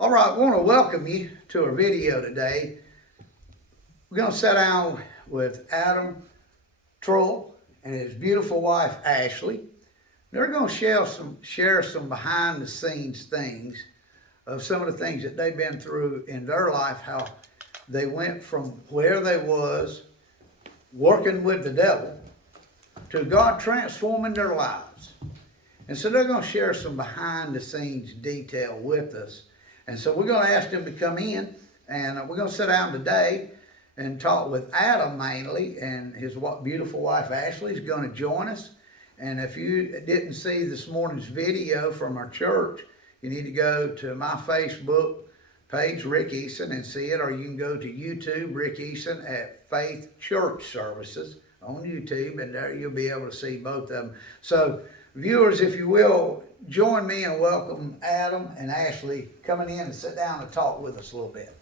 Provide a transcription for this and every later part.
All right, I want to welcome you to our video today. We're going to sit down with Adam Troll and his beautiful wife Ashley. They're going to share some behind the scenes things of some of the things that they've been through in their life, how they went from where they was working with the devil to God transforming their lives. And so they're going to share some behind the scenes detail with us. And so we're going to ask them to come in, and we're going to sit down today and talk with Adam mainly, and his beautiful wife Ashley is going to join us. And if you didn't see this morning's video from our church, you need to go to my Facebook page, Rick Eason, and see it, or you can go to YouTube, Rick Eason at Faith Church Services on YouTube, and there you'll be able to see both of them. So viewers, if you will, join me and welcome Adam and Ashley coming in and sit down and talk with us a little bit.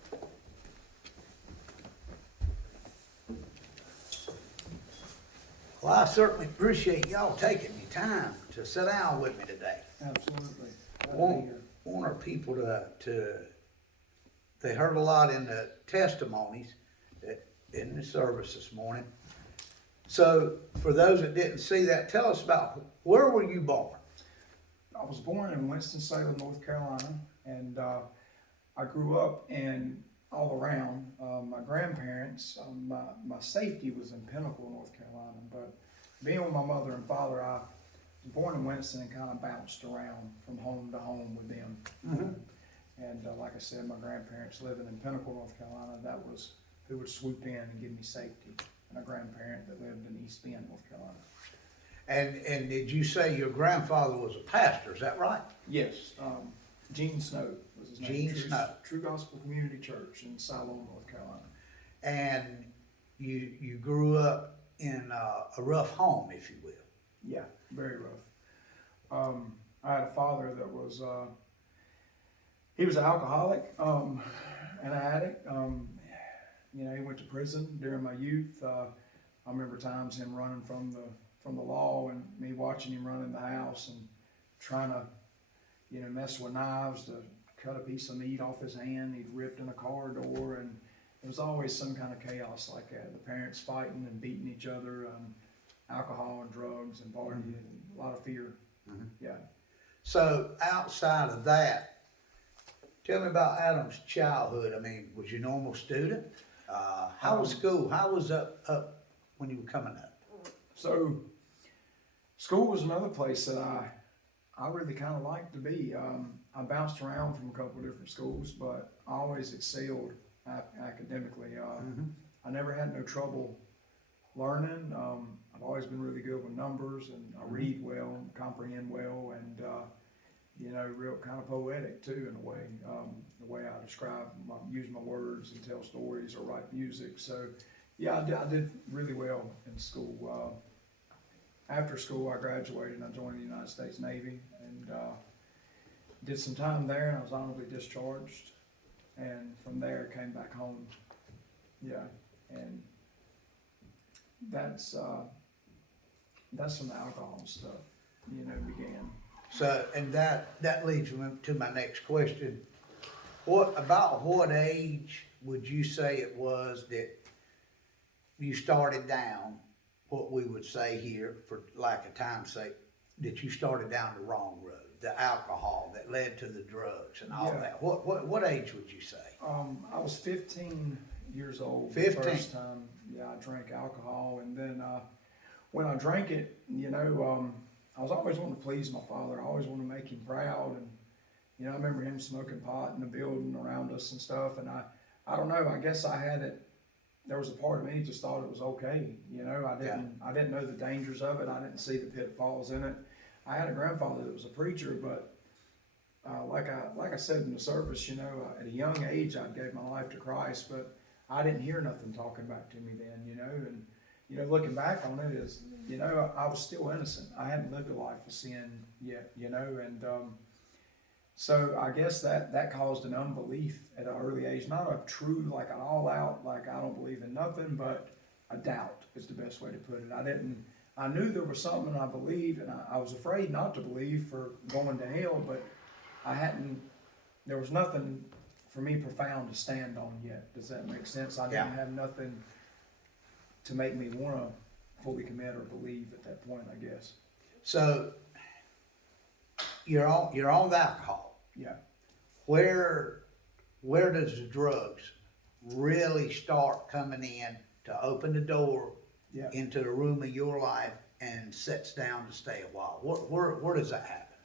Well, I certainly appreciate y'all taking your time to sit down with me today. Absolutely. I want our people they heard a lot in the testimonies in the service this morning. So for those that didn't see that, tell us about where were you born? I was born in Winston-Salem, North Carolina, and I grew up in all around. My grandparents, my safety was in Pinnacle, North Carolina, but being with my mother and father, I was born in Winston and kind of bounced around from home to home with them. Mm-hmm. And like I said, my grandparents living in Pinnacle, North Carolina, that was who would swoop in and give me safety. And a grandparent that lived in East Bend, North Carolina. And did you say your grandfather was a pastor, is that right? Yes, Gene Snow was his name. Gene Snow. True Gospel Community Church in Siloam, North Carolina. And you grew up in a rough home, if you will. Yeah, very rough. I had a father that was, he was an alcoholic, an addict. You know, he went to prison during my youth. I remember times him running from the law and me watching him run in the house and trying to, you know, mess with knives to cut a piece of meat off his hand. He'd ripped in a car door, and it was always some kind of chaos like that. The parents fighting and beating each other, alcohol and drugs and partying, and a lot of fear. Mm-hmm. Yeah. So outside of that, tell me about Adam's childhood. I mean, was you a normal student? How was school? How was up when you were coming up? So school was another place that I really kind of liked to be. I bounced around from a couple of different schools, but I always excelled academically. I never had no trouble learning. I've always been really good with numbers, and I read well, comprehend well, and you know, real kind of poetic too in a way. The way I describe, use my words and tell stories or write music. So yeah, I did really well in school. After school, I graduated and I joined the United States Navy and did some time there, and I was honorably discharged. And from there, came back home. Yeah, and that's when the alcohol stuff, you know, began. So, and that leads me to my next question. What age would you say it was that you started down, what we would say here, for lack of time's sake, that you started down the wrong road, the alcohol that led to the drugs and all that? What age would you say? I was 15 years old 15. the first time. Yeah, I drank alcohol, and then when I drank it, you know, I was always wanting to please my father. I always wanted to make him proud, and you know, I remember him smoking pot in the building around us and stuff. And I don't know. I guess I had it. There was a part of me just thought it was okay. You know, I didn't know the dangers of it. I didn't see the pitfalls in it. I had a grandfather that was a preacher, but like I said in the service, you know, at a young age I gave my life to Christ, but I didn't hear nothing talking back to me then. You know, and you know, looking back on it is, you know, I was still innocent. I hadn't lived a life of sin yet. You know, and so I guess that caused an unbelief at an early age, not a true, like an all out, like I don't believe in nothing, but a doubt is the best way to put it. I knew there was something I believed, and I was afraid not to believe for going to hell, but I hadn't there was nothing for me profound to stand on yet. Does that make sense? I didn't Yeah. have nothing to make me want to fully commit or believe at that point, I guess. So you're on the alcohol. Yeah. Where does the drugs really start coming in to open the door Yeah. into the room of your life and sits down to stay a while? Where does that happen?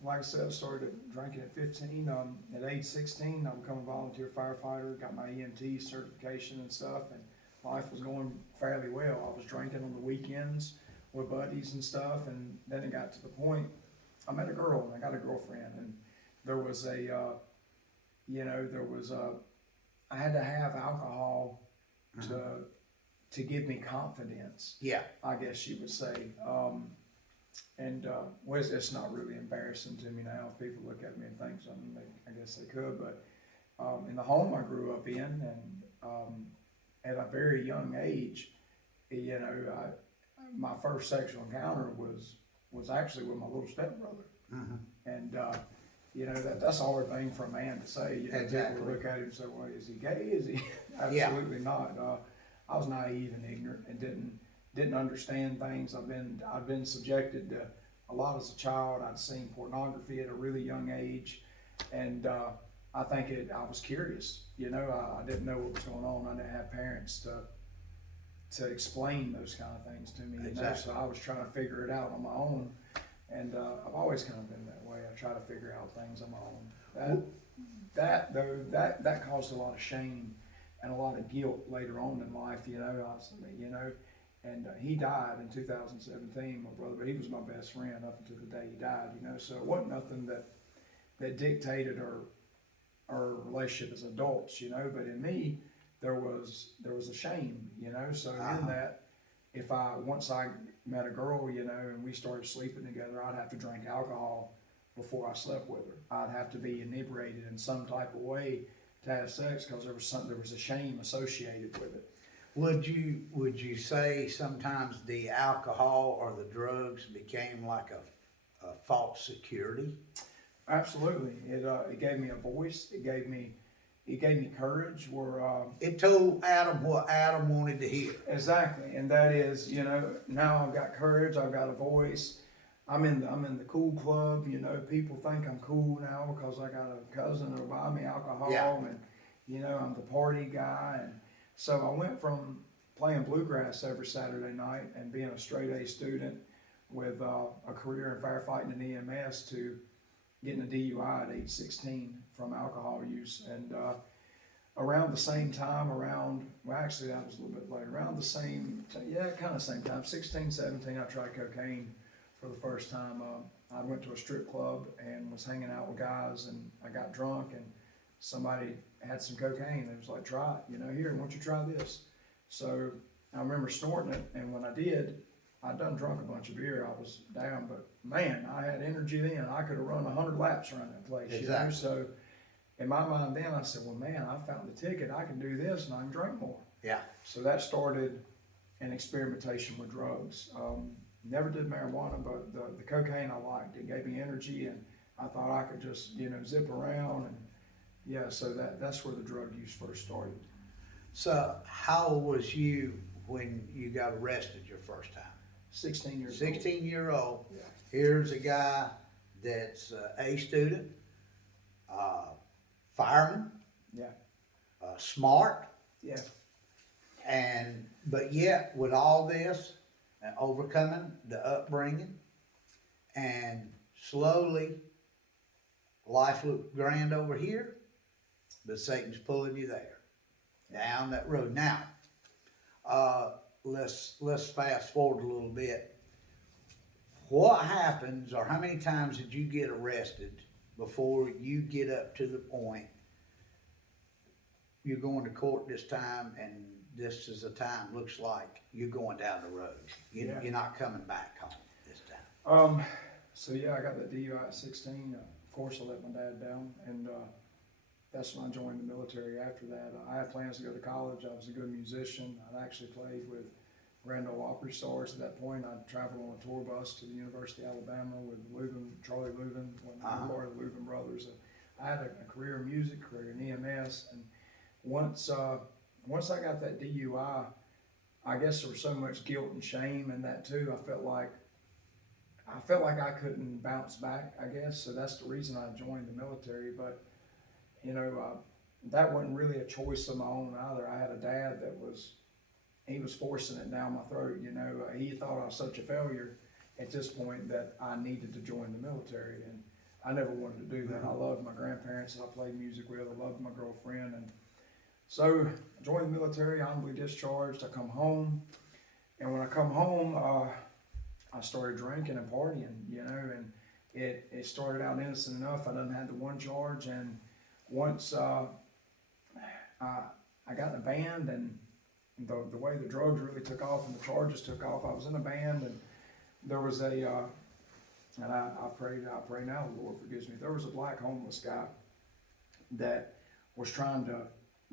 Like I said, I started drinking at 15. At age 16, I became a volunteer firefighter, got my EMT certification and stuff, and life was going fairly well. I was drinking on the weekends with buddies and stuff, and then it got to the point, I met a girl and I got a girlfriend, and there was I had to have alcohol to give me confidence, Yeah, I guess you would say. Well, it's not really embarrassing to me now. If people look at me and think something, I guess they could. But in the home I grew up in, and at a very young age, my first sexual encounter was actually with my little stepbrother. And that's a hard thing for a man to say. Exactly. People look at him and say, "Well, is he gay? Is he?" Absolutely not. I was naive and ignorant and didn't understand things. I've been subjected to a lot as a child. I'd seen pornography at a really young age, and I think I was curious. I didn't know what was going on. I didn't have parents to explain those kind of things to me. Exactly. So I was trying to figure it out on my own, and I've always kind of been that way. I try to figure out things on my own. That caused a lot of shame and a lot of guilt later on in life. And he died in 2017, my brother, but he was my best friend up until the day he died. So it wasn't nothing that dictated our relationship as adults. But in me, there was a shame. So in that, once I met a girl, and we started sleeping together, I'd have to drink alcohol before I slept with her. I'd have to be inebriated in some type of way to have sex, because there was a shame associated with it. Would you say sometimes the alcohol or the drugs became like a false security? Absolutely. It gave me a voice. It gave me courage. It told Adam what Adam wanted to hear. Exactly, and that is, now I've got courage. I've got a voice. I'm in the cool club. People think I'm cool now because I got a cousin who'll buy me alcohol, and I'm the party guy. And so I went from playing bluegrass every Saturday night and being a straight A student with a career in firefighting and EMS to getting a DUI at age 16 from alcohol use. And around the same time, actually that was a little bit later, kind of same time, 16, 17, I tried cocaine for the first time. I went to a strip club and was hanging out with guys, and I got drunk, and somebody had some cocaine. It was like, "Try it, here, why don't you try this?" So I remember snorting it, and when I did, I'd done drunk a bunch of beer. I was down, but man, I had energy then. I could have run 100 laps around that place. Exactly. So in my mind then, I said, "Well, man, I found the ticket. I can do this, and I can drink more." Yeah. So that started an experimentation with drugs. Never did marijuana, but the cocaine I liked. It gave me energy, and I thought I could just, zip around. And so that's where the drug use first started. So how old was you when you got arrested your first time? 16 years old. 16-year-old. Yeah. Here's a guy that's a student, fireman, Yeah. smart, Yeah. but yet with all this and overcoming the upbringing, and slowly life looked grand over here, but Satan's pulling you there, down that road. Now, let's fast forward a little bit. What happens, or how many times did you get arrested before you get up to the point you're going to court this time, and this is the time looks like you're going down the road? You're not coming back home this time. So I got that DUI at 16. Of course, I let my dad down, and that's when I joined the military. After that, I had plans to go to college. I was a good musician. I'd actually played with Grand Ole Opry stars at that point. I'd traveled on a tour bus to the University of Alabama with Charlie Louvin, part of the Louvin brothers. I had a career in music, career in EMS, and once once I got that DUI, I guess there was so much guilt and shame in that too. I felt like I couldn't bounce back, I guess. So that's the reason I joined the military. But you know, that wasn't really a choice of my own either. I had a dad that he was forcing it down my throat. You know, he thought I was such a failure at this point that I needed to join the military, and I never wanted to do that. I loved my grandparents that I played music with. I loved my girlfriend, and so I joined the military, honorably discharged. I come home, and when I come home, I started drinking and partying, you know, and it started out innocent enough. I done had the one charge, and once I got in a band, and the way the drugs really took off and the charges took off, I was in a band, and there was and I pray now, the Lord forgives me. There was a black homeless guy that was trying to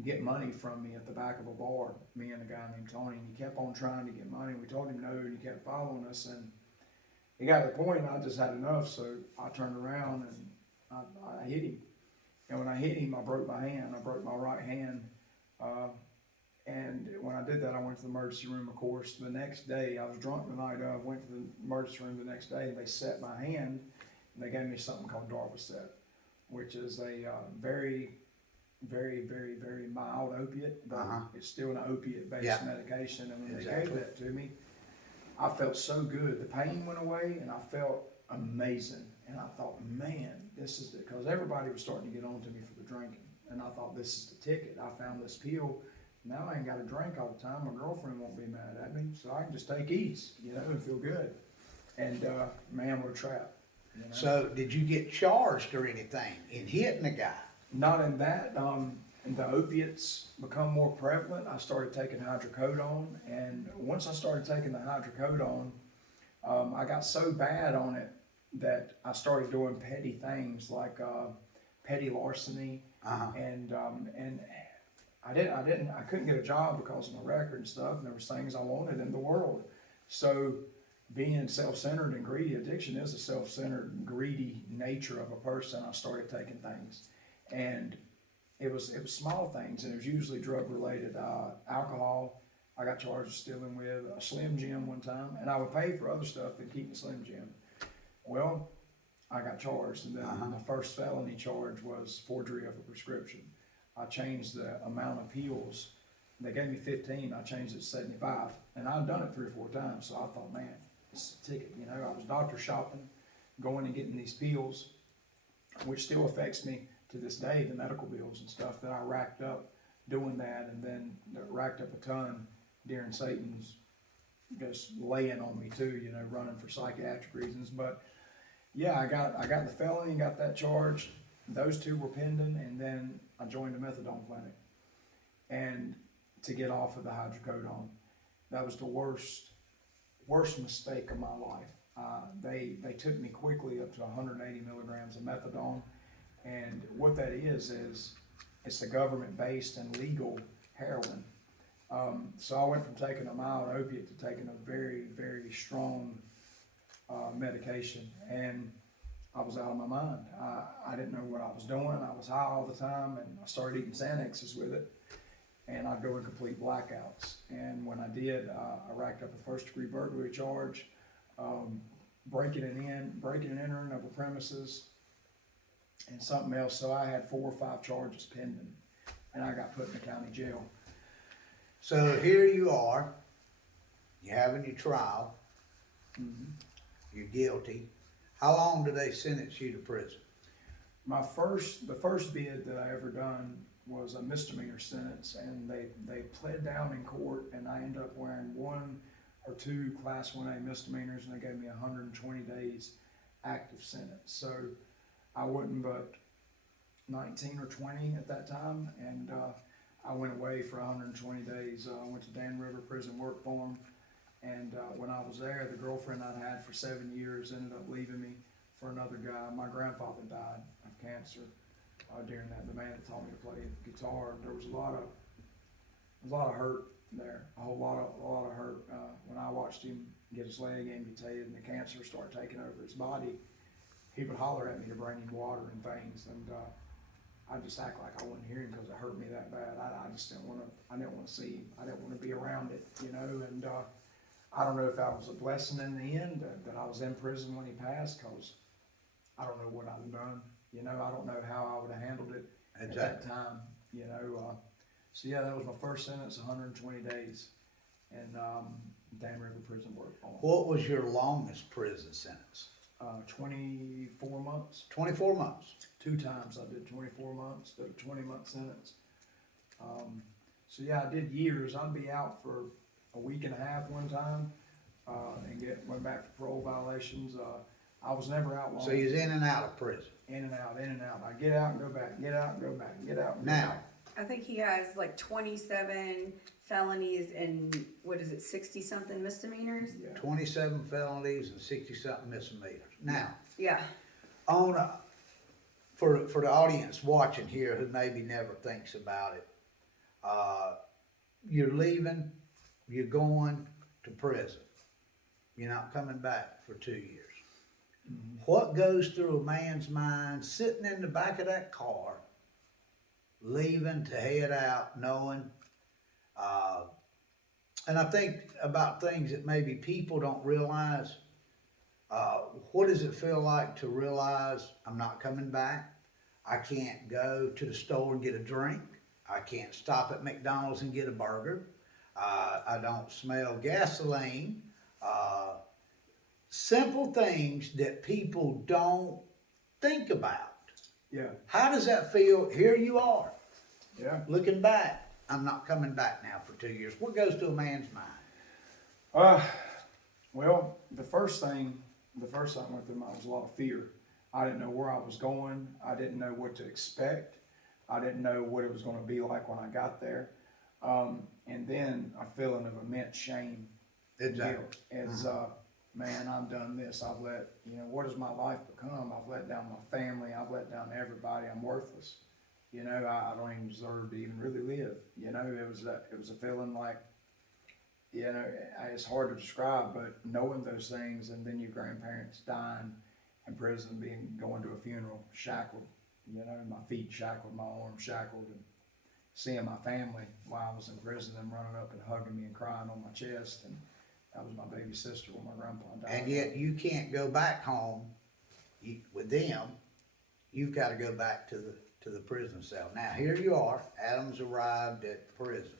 get money from me at the back of a bar, me and a guy named Tony, and he kept on trying to get money. We told him no, and he kept following us, and it got to the point I just had enough, so I turned around and I hit him. And when I hit him, I broke my hand. I broke my right hand. And when I did that, I went to the emergency room, of course. The next day, I was drunk the night of, went to the emergency room the next day, and they set my hand, and they gave me something called Darvocet, which is a very, very, very, very mild opiate, but it's still an opiate-based medication. And when they gave that to me, I felt so good. The pain went away, and I felt amazing. And I thought, man, this is it. Because everybody was starting to get on to me for the drinking. And I thought, this is the ticket. I found this pill. Now I ain't got to drink all the time. My girlfriend won't be mad at me. So I can just take ease, you know, and feel good. And man, what a trap. You know? So did you get charged or anything in hitting the guy? Not in that. And the opiates become more prevalent. I started taking hydrocodone. And once I started taking the hydrocodone, I got so bad on it that I started doing petty things like petty larceny, and I couldn't get a job because of my record and stuff, and there was things I wanted in the world. So being self-centered and greedy, addiction is a self-centered, greedy nature of a person. I started taking things, and it was small things, and it was usually drug related. Alcohol, I got charged with stealing with a Slim Jim one time, and I would pay for other stuff than keep the Slim Jim. Well, I got charged, and then my first felony charge was forgery of a prescription. I changed the amount of pills. They gave me 15, I changed it to 75, and I'd done it 3 or 4 times, so I thought, man, it's a ticket, you know. I was doctor shopping, going and getting these pills, which still affects me to this day, the medical bills and stuff that I racked up doing that, and then racked up a ton during Satan's just laying on me too, you know, running for psychiatric reasons. But yeah, I got the felony and got that charged. Those 2 were pending, and then I joined a methadone clinic, and to get off of the hydrocodone, that was the worst mistake of my life. They took me quickly up to 180 milligrams of methadone, and what that is it's a government-based and legal heroin. So I went from taking a mild opiate to taking a very, very strong medication, and I was out of my mind. I didn't know what I was doing. I was high all the time, and I started eating Xanaxes with it, and I'd go in complete blackouts. And when I did, I racked up a first-degree burglary charge, breaking and entering of a premises, and something else. So I had 4 or 5 charges pending, and I got put in the county jail. So here you are, you're having your trial, you're guilty. How long do they sentence you to prison? The first bid that I ever done was a misdemeanor sentence, and they pled down in court, and I ended up wearing 1 or 2 Class 1A misdemeanors, and they gave me 120 days active sentence. So I wasn't but 19 or 20 at that time, and I went away for 120 days. I went to Dan River Prison, worked for them, and when I was there, the girlfriend I'd had for 7 years ended up leaving me for another guy. My grandfather died of cancer during that. The man that taught me to play guitar. There was a lot of hurt there, a lot of hurt. When I watched him get his leg amputated and the cancer started taking over his body, he would holler at me to bring him water and things, and I just act like I wasn't hearing because it hurt me that bad. I just didn't want to. I didn't want to see him. I didn't want to be around it, you know. And I don't know if that was a blessing in the end that I was in prison when he passed, because I don't know what I'd done. You know, I don't know how I would have handled it at that time. You know, so yeah, that was my first sentence, 120 days, in Dam River Prison work. What was your longest prison sentence? 24 months. 24 months. 2 times I did 24 months, did a 20-month sentence. So yeah, I did years. I'd be out for a week and a half one time, and went back for parole violations. I was never out long. So you was in and out of prison. In and out, in and out. I get out and go back, get out and go back, get out and go Now, back. I think he has like 27 felonies and, what is it, 60-something misdemeanors? Yeah. 27 felonies and 60-something misdemeanors. Now, Yeah. for the audience watching here who maybe never thinks about it, you're leaving, you're going to prison. You're not coming back for 2 years. Mm-hmm. What goes through a man's mind sitting in the back of that car, leaving to head out, knowing, and I think about things that maybe people don't realize. What does it feel like to realize I'm not coming back? I can't go to the store and get a drink. I can't stop at McDonald's and get a burger. I don't smell gasoline. Simple things that people don't think about. Yeah, How does that feel? Here you are, yeah. looking back. I'm not coming back now for 2 years. What goes to a man's mind? Well, the first thing I went through was a lot of fear. I didn't know where I was going. I didn't know what to expect. I didn't know what it was going to be like when I got there. And then a feeling of immense shame. Exactly. As, man, I've done this. What has my life become? I've let down my family. I've let down everybody. I'm worthless. You know, I don't even deserve to even really live. You know, it was a feeling like, you know, it's hard to describe, but knowing those things, and then your grandparents dying in prison, going to a funeral, shackled, you know, my feet shackled, my arms shackled, and seeing my family while I was in prison, and running up and hugging me and crying on my chest, and that was my baby sister when my grandpa died. And yet you can't go back home with them. You've got to go back to the prison cell. Now here you are. Adam's arrived at prison.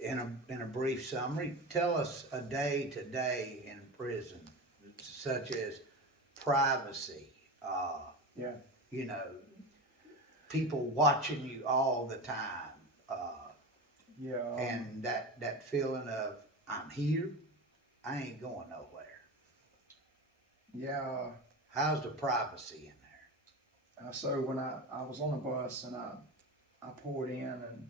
In a brief summary, tell us a day to day in prison, such as privacy. Yeah. You know, people watching you all the time. Yeah. And that feeling of, I'm here, I ain't going nowhere. Yeah. How's the privacy in there? So when I was on a bus and I pulled in, and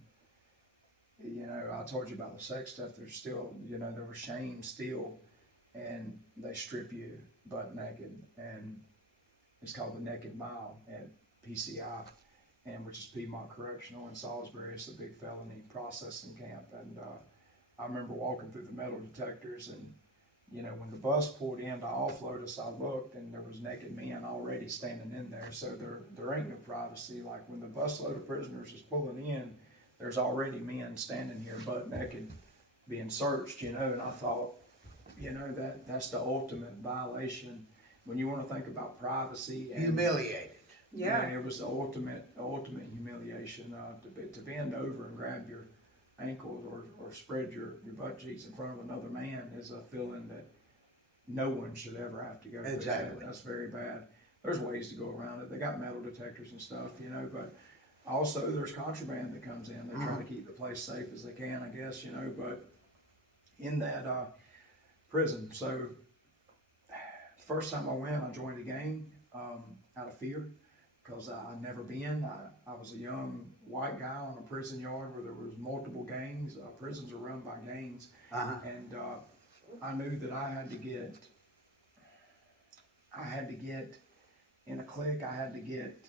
you know, I told you about the sex stuff. There's still, you know, there was shame still, and they strip you butt naked, and it's called the Naked Mile at PCI, and which is Piedmont Correctional in Salisbury. It's a big felony processing camp, and I remember walking through the metal detectors, and you know, when the bus pulled in to offload us, I looked, and there was naked men already standing in there. So there ain't no privacy. Like when the busload of prisoners is pulling in, there's already men standing here butt naked being searched, you know. And I thought, you know, that's the ultimate violation when you want to think about privacy. And Humiliated. Yeah. it was the ultimate humiliation, to bend over and grab your ankles or spread your butt cheeks in front of another man is a feeling that no one should ever have to go through. Exactly. That's very bad. There's ways to go around it. They got metal detectors and stuff, you know, but also there's contraband that comes in. They try to keep the place safe as they can, I guess, you know, but in that prison. So the first time I went, I joined a gang out of fear, because I'd never been. I was a young white guy on a prison yard where there was multiple gangs. Prisons are run by gangs. And I knew that I had to get in a clique. I had to get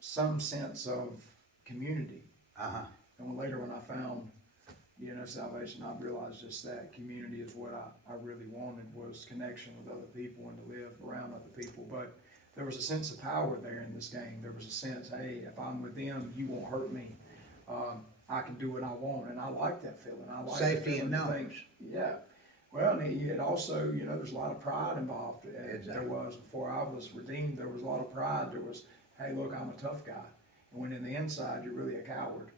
some sense of community. And later when I found, you know, salvation, I realized just that community is what I really wanted, was connection with other people and to live around other people. But there was a sense of power there in this game. There was a sense, hey, if I'm with them, you won't hurt me. I can do what I want, and I like that feeling. I like Safety in the feeling to numbers. think, yeah. Well, and it also, you know, there's a lot of pride involved. Exactly. There was, before I was redeemed, there was a lot of pride. There was, hey, look, I'm a tough guy. And when in the inside, you're really a coward.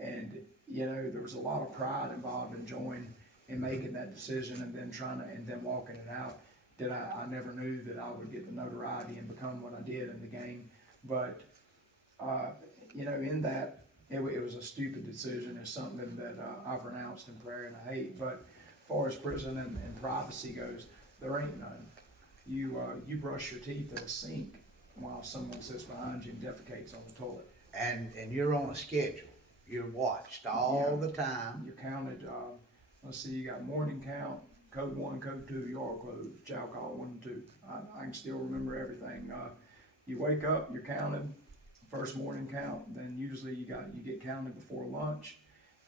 And, you know, there was a lot of pride involved in joining and making that decision and then and then walking it out. I never knew that I would get the notoriety and become what I did in the game. But, you know, in that, it was a stupid decision. It's something that I've renounced in prayer and I hate. But as far as prison and privacy goes, there ain't none. You brush your teeth at a sink while someone sits behind you and defecates on the toilet. And you're on a schedule. You're watched all the time. You're counted. Let's see, you got morning count, code 1, code 2, yard closed, chow call 1 and 2. I can still remember everything. You wake up, you're counted. First morning count, then usually you get counted before lunch.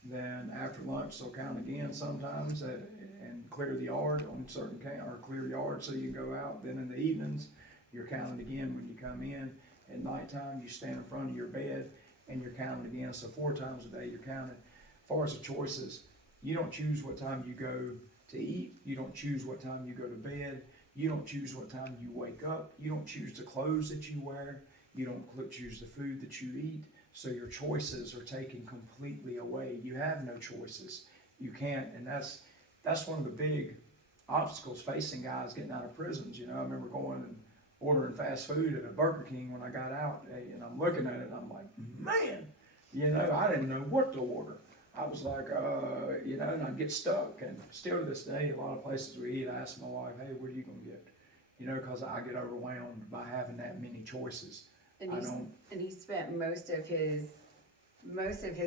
Then after lunch, they'll count again sometimes and clear the yard on certain or clear yard so you can go out. Then in the evenings, you're counted again when you come in. At nighttime, you stand in front of your bed and you're counted again. So 4 times a day you're counted. As far as the choices, you don't choose what time you go to eat. You don't choose what time you go to bed. You don't choose what time you wake up. You don't choose the clothes that you wear. You don't choose the food that you eat. So your choices are taken completely away. You have no choices. You can't, and that's one of the big obstacles facing guys getting out of prisons. You know, I remember going and ordering fast food at a Burger King when I got out, and I'm looking at it and I'm like, man, you know, I didn't know what to order. I was like, you know, and I'd get stuck. And still to this day, a lot of places we eat, I ask my wife, hey, what are you going to get? You know, because I get overwhelmed by having that many choices. And he spent most of his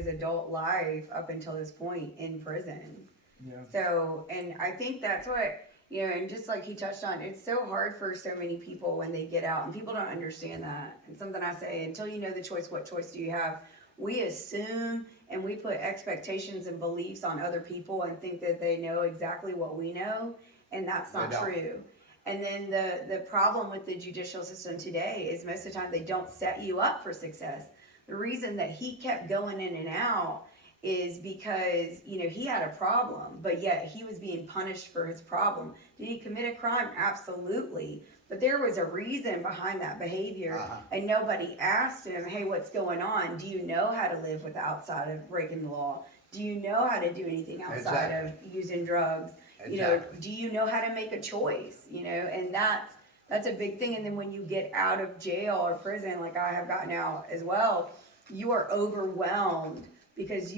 adult life up until this point in prison. Yeah. So, and I think that's what, you know, and just like he touched on, it's so hard for so many people when they get out, and people don't understand that. And something I say, until you know the choice, what choice do you have? We assume and we put expectations and beliefs on other people and think that they know exactly what we know, and that's not true. And then the problem with the judicial system today is most of the time they don't set you up for success. The reason that he kept going in and out is because, you know, he had a problem, but yet he was being punished for his problem. Did he commit a crime? Absolutely. But there was a reason behind that behavior, and nobody asked him, hey, what's going on? Do you know how to live outside of breaking the law? Do you know how to do anything outside of using drugs? You know, do you know how to make a choice? You know, and that's a big thing. And then when you get out of jail or prison, like I have gotten out as well, you are overwhelmed because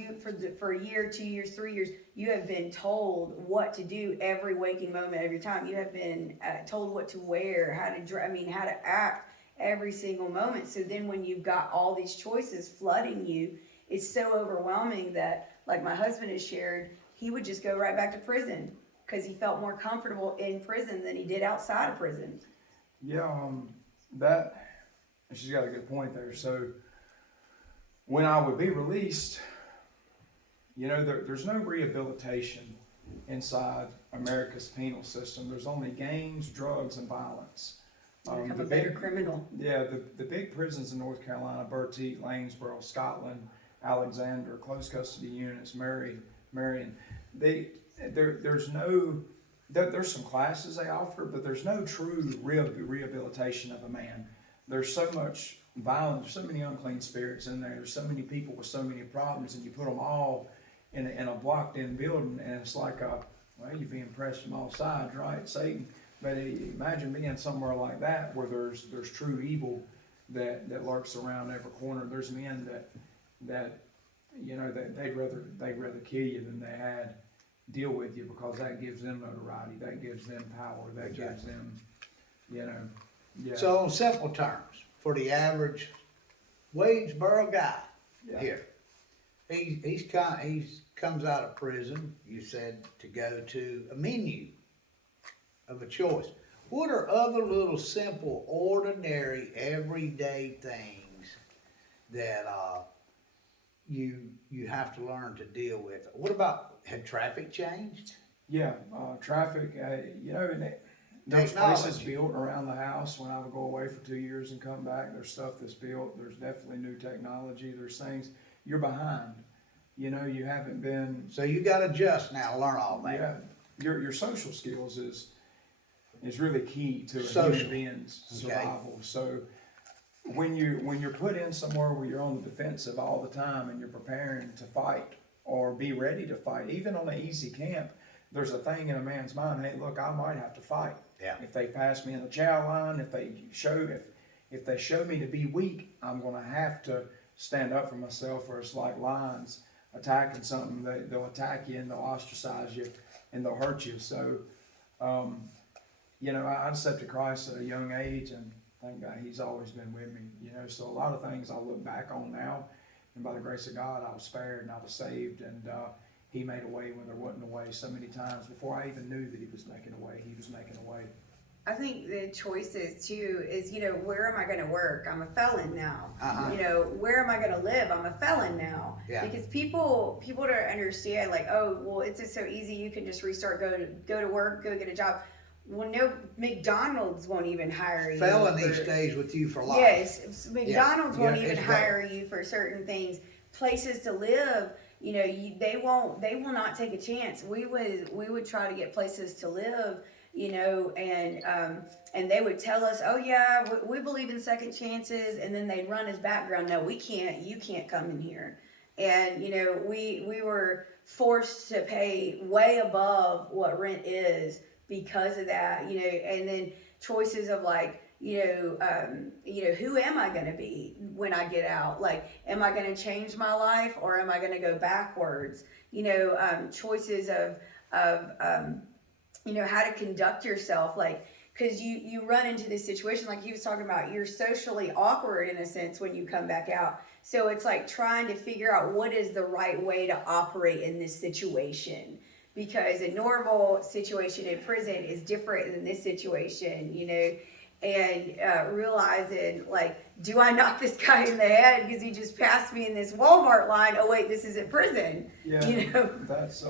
for a year, 2 years, 3 years, you have been told what to do every waking moment of your time. You have been told what to wear, how to act every single moment. So then when you've got all these choices flooding you, it's so overwhelming that, like my husband has shared, he would just go right back to prison because he felt more comfortable in prison than he did outside of prison. Yeah, she's got a good point there. So when I would be released, you know, there's no rehabilitation inside America's penal system. There's only gangs, drugs, and violence. Become a better criminal. Yeah, the big prisons in North Carolina, Bertie, Lanesboro, Scotland, Alexander, close custody units, Marion, there's some classes they offer, but there's no true rehabilitation of a man. There's so much violence, so many unclean spirits in there. There's so many people with so many problems, and you put them all in a blocked-in building, and it's like, well, you're being pressed from all sides, right, Satan? But imagine being somewhere like that where there's true evil that lurks around every corner. There's men that you know, that they'd rather kill you than they had deal with you, because that gives them notoriety, that gives them power, that gives them, you know. Yeah. So in simple terms, for the average Wadesboro guy here, he comes out of prison, you said, to go to a menu of a choice. What are other little simple, ordinary, everyday things that you have to learn to deal with? What about, had traffic changed? Yeah, traffic, you know, and There's places technology. built around the house when I would go away for 2 years and come back. There's stuff that's built. There's definitely new technology. There's things you're behind. You know, you haven't been. So you got to adjust now, learn all that. Yeah, your social skills is really key to a Social. human being's survival. So when you're put in somewhere where you're on the defensive all the time and you're preparing to fight or be ready to fight, even on an easy camp, there's a thing in a man's mind. Hey, look, I might have to fight. Yeah. If they pass me in the chow line, if they show me to be weak, I'm gonna have to stand up for myself. Or it's like lions attacking something. They'll attack you and they'll ostracize you and they'll hurt you. So, you know, I accepted Christ at a young age, and thank God He's always been with me. You know, so a lot of things I look back on now, and by the grace of God, I was spared and I was saved, and He made a way when there wasn't a way. So many times before I even knew that He was making a way, He was making a way. I think the choices too is, you know, where am I going to work? I'm a felon now. You know, where am I going to live? I'm a felon now. Yeah. Because people don't understand, like, oh, well, it's just so easy. You can just restart, go to work, go get a job. Well, no, McDonald's won't even hire you. Felony stays with you for life. Yes, McDonald's won't Yeah, even it's hire you for certain things. Places to live, you know, they will not take a chance. We would try to get places to live, you know, and they would tell us, oh yeah, we believe in second chances, and then they'd run his background. No, we can't. You can't come in here. And you know, we were forced to pay way above what rent is because of that, you know, and then choices of like, you know, who am I going to be when I get out? Like, am I going to change my life or am I going to go backwards? You know, choices of you know, how to conduct yourself, like, because you run into this situation, like he was talking about, you're socially awkward in a sense when you come back out. So it's like trying to figure out what is the right way to operate in this situation. Because a normal situation in prison is different than this situation, you know, and realizing, like, do I knock this guy in the head because he just passed me in this Walmart line? Oh wait, this isn't prison. Yeah, you know, that's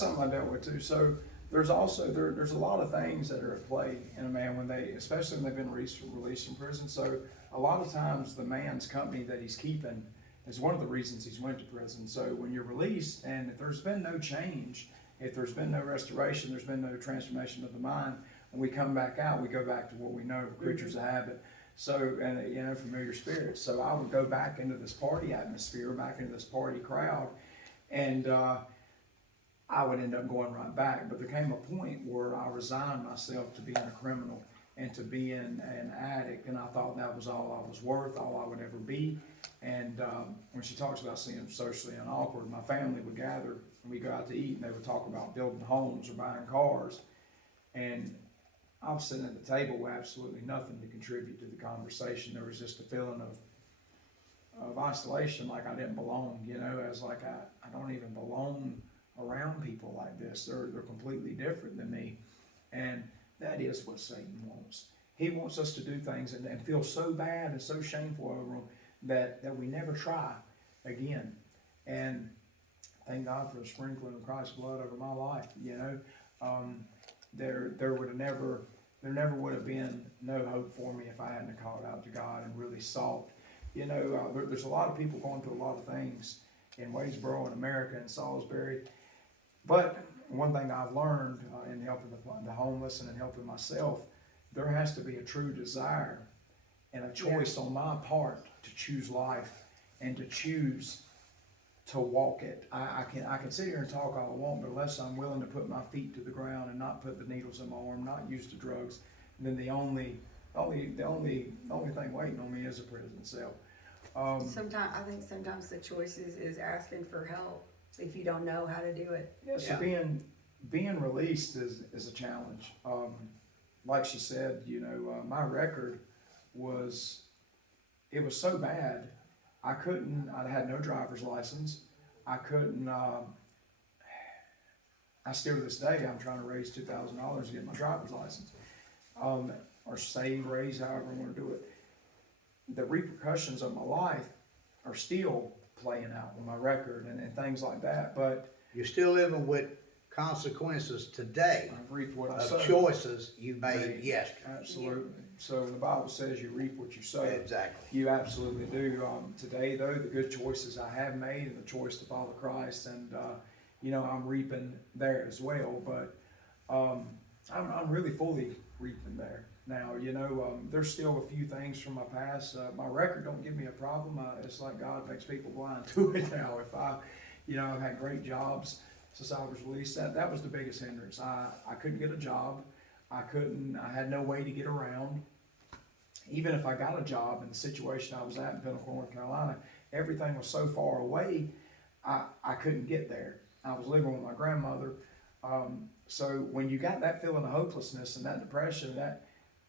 something I dealt with too. So there's also there's a lot of things that are at play in a man when especially when they've been released from prison. So a lot of times the man's company that he's keeping is one of the reasons he's went to prison. So when you're released and if there's been no change, if there's been no restoration, there's been no transformation of the mind, when we come back out, we go back to what we know, creatures of habit. So, and you know, familiar spirits. So I would go back into this party atmosphere, back into this party crowd, and I would end up going right back. But there came a point where I resigned myself to being a criminal and to being an addict, and I thought that was all I was worth, all I would ever be. And when she talks about being socially unawkward, my family would gather and we'd go out to eat, and they would talk about building homes or buying cars. And I was sitting at the table with absolutely nothing to contribute to the conversation. There was just a feeling of isolation, like I didn't belong. You know, I was like, I don't even belong around people like this. They're completely different than me. And that is what Satan wants. He wants us to do things and feel so bad and so shameful over them that we never try again. And thank God for the sprinkling of Christ's blood over my life. You know, there never would have been no hope for me if I hadn't called out to God and really sought. You know, there's a lot of people going through a lot of things in Wadesboro and America and Salisbury. But one thing I've learned in helping the homeless and in helping myself, there has to be a true desire and a choice on my part to choose life and to choose to walk it. I can sit here and talk all I want, but unless I'm willing to put my feet to the ground and not put the needles in my arm, not use the drugs, then the only thing waiting on me is a prison cell. I think sometimes the choice is asking for help if you don't know how to do it. Yeah, so being released is a challenge. Like she said, you know, my record was so bad. I had no driver's license. I couldn't, I still to this day, I'm trying to raise $2,000 to get my driver's license. Or save, raise, however I want to do it. The repercussions of my life are still playing out with my record and things like that. But You're still living with consequences today I reap what I of sow. choices you made Made. yesterday. Absolutely. So the Bible says you reap what you sow. Exactly. You absolutely do. Today, though, the good choices I have made and the choice to follow Christ, and I'm reaping there as well. But I'm really fully reaping there now. There's still a few things from my past. My record don't give me a problem. It's like God makes people blind to it now. If I've had great jobs since I was released. That was the biggest hindrance. I couldn't get a job. I had no way to get around. Even if I got a job in the situation I was at in Pinnacle, North Carolina, everything was so far away, I couldn't get there. I was living with my grandmother. So when you got that feeling of hopelessness and that depression,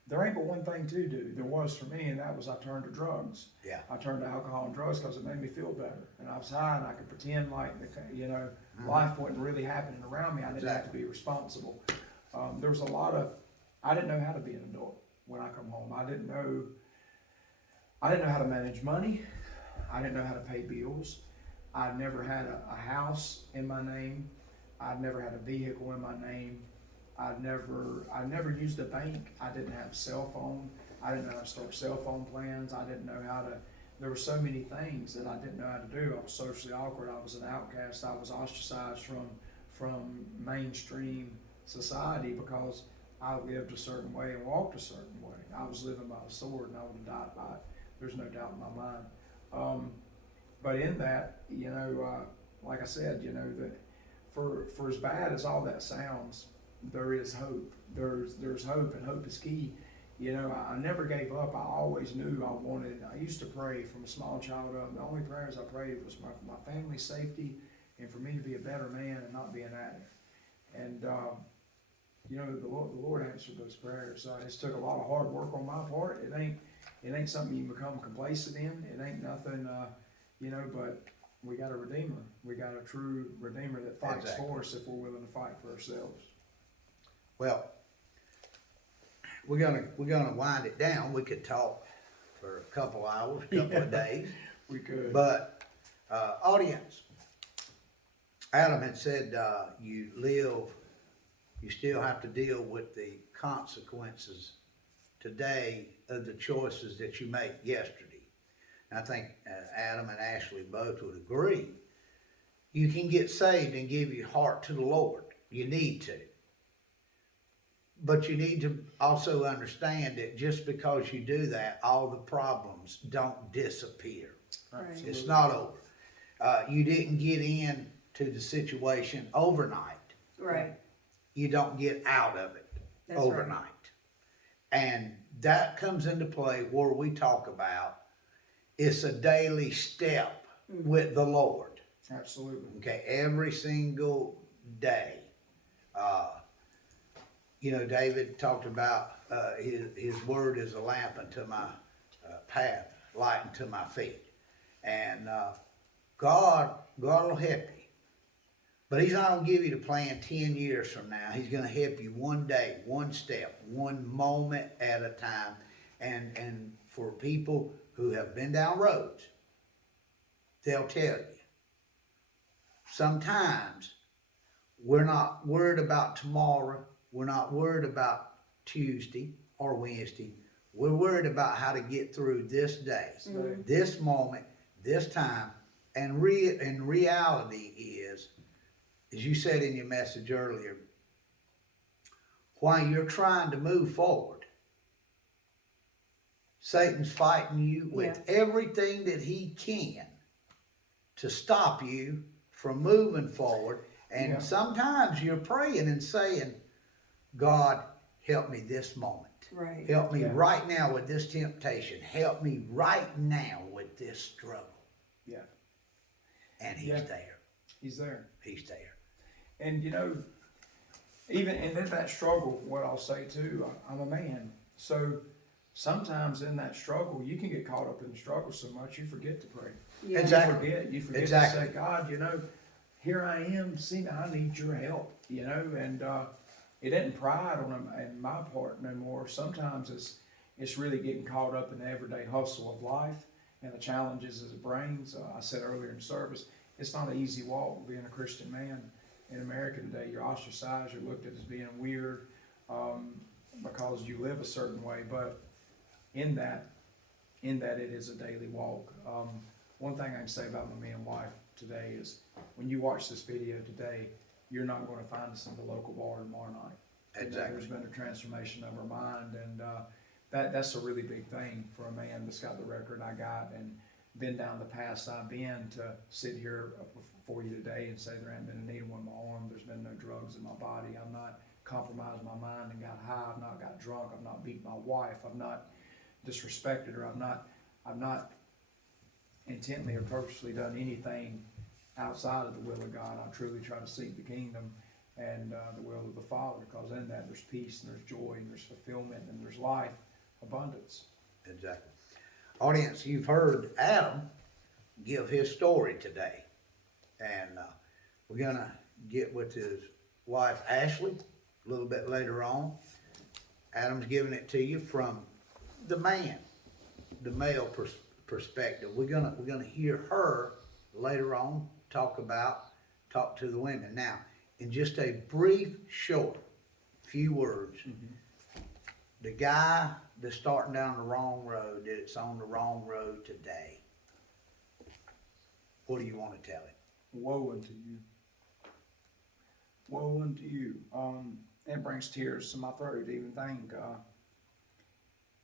there ain't but one thing to do. There was for me, and that was I turned to drugs. Yeah. I turned to alcohol and drugs because it made me feel better. And I was high, and I could pretend like life wasn't really happening around me. I didn't have to be responsible. There was I didn't know how to be an adult when I come home. I didn't know how to manage money. I didn't know how to pay bills. I never had a house in my name. I'd never had a vehicle in my name. I never used a bank. I didn't have a cell phone. I didn't know how to start cell phone plans. I didn't know there were so many things that I didn't know how to do. I was socially awkward. I was an outcast. I was ostracized from mainstream society because I lived a certain way and walked a certain way. I was living by the sword, and I would have died by it. There's no doubt in my mind. But in that, like I said, that for as bad as all that sounds, there is hope. There's hope, and hope is key. I never gave up. I always knew I used to pray from a small child up. The only prayers I prayed was my family's safety and for me to be a better man and not be an addict. And, the Lord answered those prayers. It's took a lot of hard work on my part. It ain't something you can become complacent in. It ain't nothing, but we got a Redeemer. We got a true Redeemer that fights for us if we're willing to fight for ourselves. Well, we're gonna wind it down. We could talk for a couple hours, a couple of days. We could. But audience, Adam had said you still have to deal with the consequences today of the choices that you made yesterday. And I think Adam and Ashley both would agree. You can get saved and give your heart to the Lord. You need to. But you need to also understand that just because you do that, all the problems don't disappear. Right. It's not over. You didn't get into the situation overnight. Right. You don't get out of it That's overnight. right. And that comes into play where we talk about it's a daily step with the Lord. Absolutely. Okay, every single day. David talked about his word is a lamp unto my path, light unto my feet. And God will help you. But he's not going to give you the plan 10 years from now. He's going to help you one day, one step, one moment at a time. And for people who have been down roads, they'll tell you. Sometimes we're not worried about tomorrow. We're not worried about Tuesday or Wednesday. We're worried about how to get through this day, this moment, this time. And reality is, as you said in your message earlier, while you're trying to move forward, Satan's fighting you with everything that he can to stop you from moving forward. And sometimes you're praying and saying, God, help me this moment. Right. Help me right now with this temptation. Help me right now with this struggle. Yeah. And he's there. He's there. He's there. And even in that struggle, what I'll say too, I'm a man. So sometimes in that struggle, you can get caught up in the struggle so much you forget to pray. Yeah. Exactly. You forget to say, God, here I am, see, I need your help, and it isn't pride on my part no more. Sometimes it's really getting caught up in the everyday hustle of life and the challenges as it brings. I said earlier in service, it's not an easy walk being a Christian man. in America today, you're ostracized, you're looked at as being weird, because you live a certain way, but in that it is a daily walk. One thing I can say about my man and wife today is, when you watch this video today, you're not gonna find us in the local bar tomorrow night. You know, Exactly. there's been a transformation of our mind, and that's a really big thing for a man that's got the record I got and been down the paths I've been, to sit here before you today and say there ain't been a needle in my arm, there's been no drugs in my body, I've not compromised my mind and got high, I've not got drunk, I've not beat my wife, I've not disrespected her, I've not intently or purposely done anything outside of the will of God. I truly try to seek the kingdom and the will of the Father, because in that there's peace and there's joy and there's fulfillment and there's life, abundance. Exactly. Audience, you've heard Adam give his story today. And we're going to get with his wife, Ashley, a little bit later on. Adam's giving it to you from the man, the male perspective. We're gonna hear her later on talk to the women. Now, in just a brief, short, few words, the guy that's starting down the wrong road, that's on the wrong road today, what do you want to tell him? Woe unto you. Woe unto you. It brings tears to my throat to even think.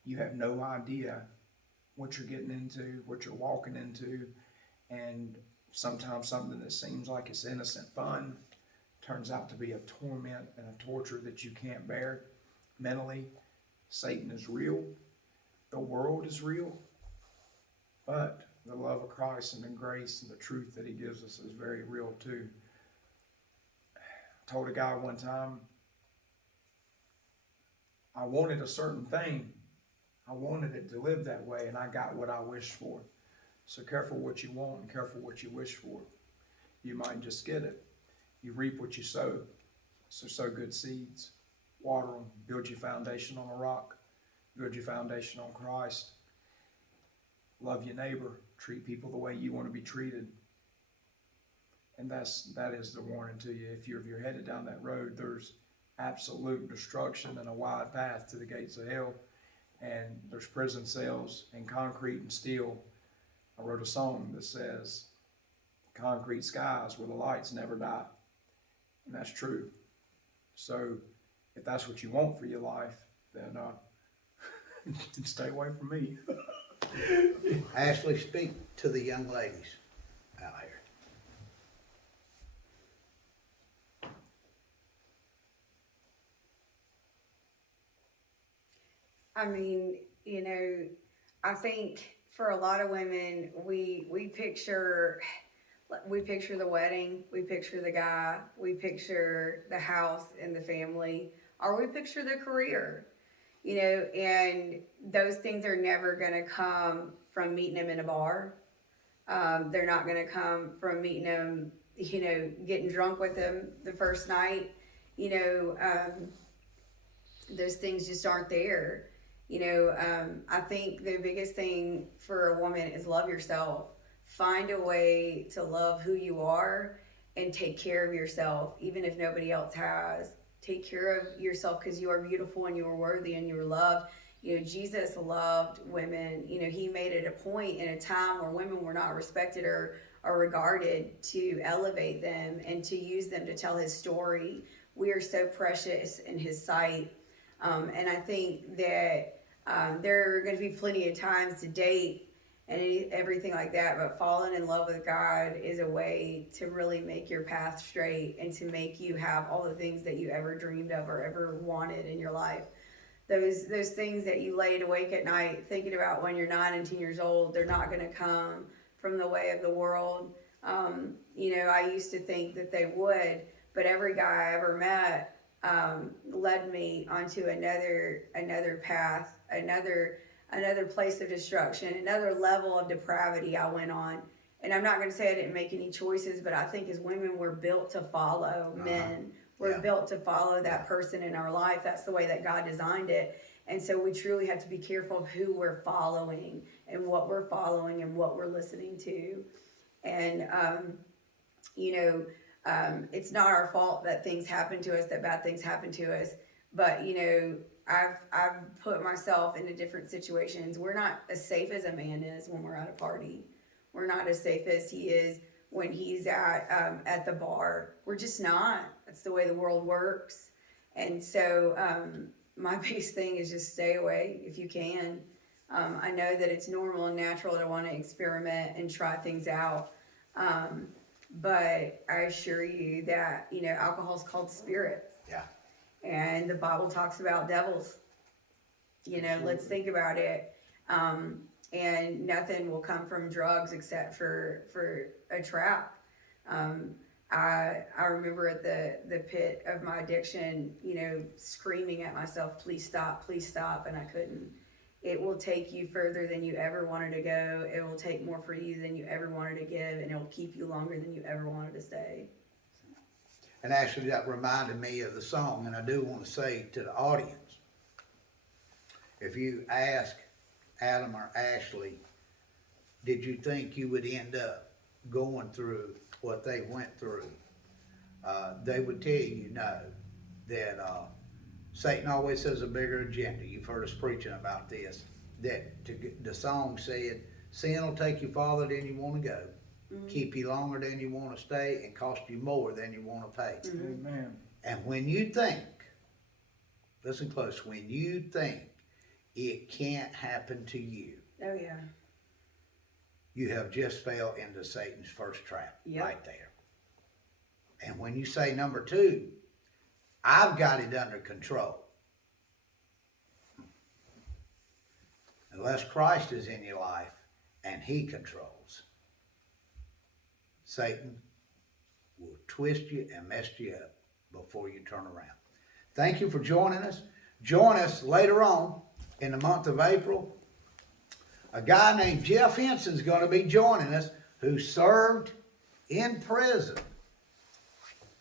You have no idea what you're getting into, what you're walking into, and sometimes something that seems like it's innocent fun turns out to be a torment and a torture that you can't bear mentally. Satan is real, the world is real, but the love of Christ and the grace and the truth that he gives us is very real too. I told a guy one time, I wanted a certain thing. I wanted it to live that way, and I got what I wished for. So careful what you want and careful what you wish for. You might just get it. You reap what you sow. So sow good seeds. Water them. Build your foundation on a rock. Build your foundation on Christ. Love your neighbor. Treat people the way you want to be treated. And that is the warning to you. If you're headed down that road, there's absolute destruction and a wide path to the gates of hell. And there's prison cells and concrete and steel. I wrote a song that says, concrete skies where the lights never die. And that's true. So if that's what you want for your life, then stay away from me. Ashley, speak to the young ladies out here. I mean, you know, I think for a lot of women, we picture the wedding, we picture the guy, we picture the house and the family, or we picture the career, you know, and those things are never going to come from meeting them in a bar. They're not going to come from meeting them, you know, getting drunk with them the first night. You know, those things just aren't there. You know, I think the biggest thing for a woman is love yourself. Find a way to love who you are and take care of yourself, even if nobody else has. Take care of yourself because you are beautiful and you are worthy and you are loved. You know, Jesus loved women. You know, he made it a point in a time where women were not respected or regarded to elevate them and to use them to tell his story. We are so precious in his sight. And I think that there are going to be plenty of times to date and everything like that, but falling in love with God is a way to really make your path straight and to make you have all the things that you ever dreamed of or ever wanted in your life. Those things that you laid awake at night thinking about when you're 9 and 10 years old, they're not going to come from the way of the world. You know, I used to think that they would, but every guy I ever met led me onto another path, another place of destruction, another level of depravity I went on. And I'm not going to say I didn't make any choices, but I think as women, we're built to follow men. We're built to follow that person in our life. That's the way that God designed it. And so we truly have to be careful of who we're following and what we're following and what we're listening to. And, you know, It's not our fault that things happen to us, that bad things happen to us. But I've put myself into different situations. We're not as safe as a man is when we're at a party. We're not as safe as he is when he's at the bar. We're just not. That's the way the world works. And so my biggest thing is just stay away if you can. I know that it's normal and natural to want to experiment and try things out. But I assure you that, alcohol is called spirit. Yeah. And the Bible talks about devils. Let's think about it. And nothing will come from drugs except for a trap. I remember at the pit of my addiction, screaming at myself, please stop, and I couldn't. It will take you further than you ever wanted to go. It will take more for you than you ever wanted to give, and it will keep you longer than you ever wanted to stay. And actually that reminded me of the song, and I do want to say to the audience, if you ask Adam or Ashley, did you think you would end up going through what they went through? They would tell you no, that Satan always has a bigger agenda. You've heard us preaching about this, that the song said, sin will take you farther than you want to go, keep you longer than you want to stay, and cost you more than you want to pay. Amen. And when you think, listen close, when you think it can't happen to you, Oh, yeah. you have just fell into Satan's first trap. Yep. Right there. And when you say number two, I've got it under control. Unless Christ is in your life and he controls, Satan will twist you and mess you up before you turn around. Thank you for joining us. Join us later on in the month of April. A guy named Jeff Henson is going to be joining us, who served in prison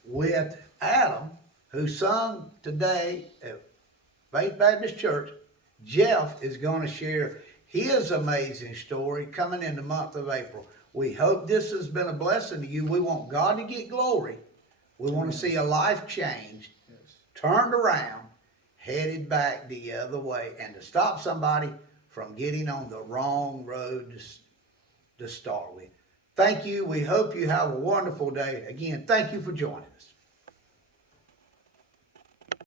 with Adam, who sung today at Faith Baptist Church. Jeff is going to share his amazing story coming in the month of April. We hope this has been a blessing to you. We want God to get glory. We want to see a life changed, turned around, headed back the other way, and to stop somebody from getting on the wrong road to start with. Thank you. We hope you have a wonderful day. Again, thank you for joining us.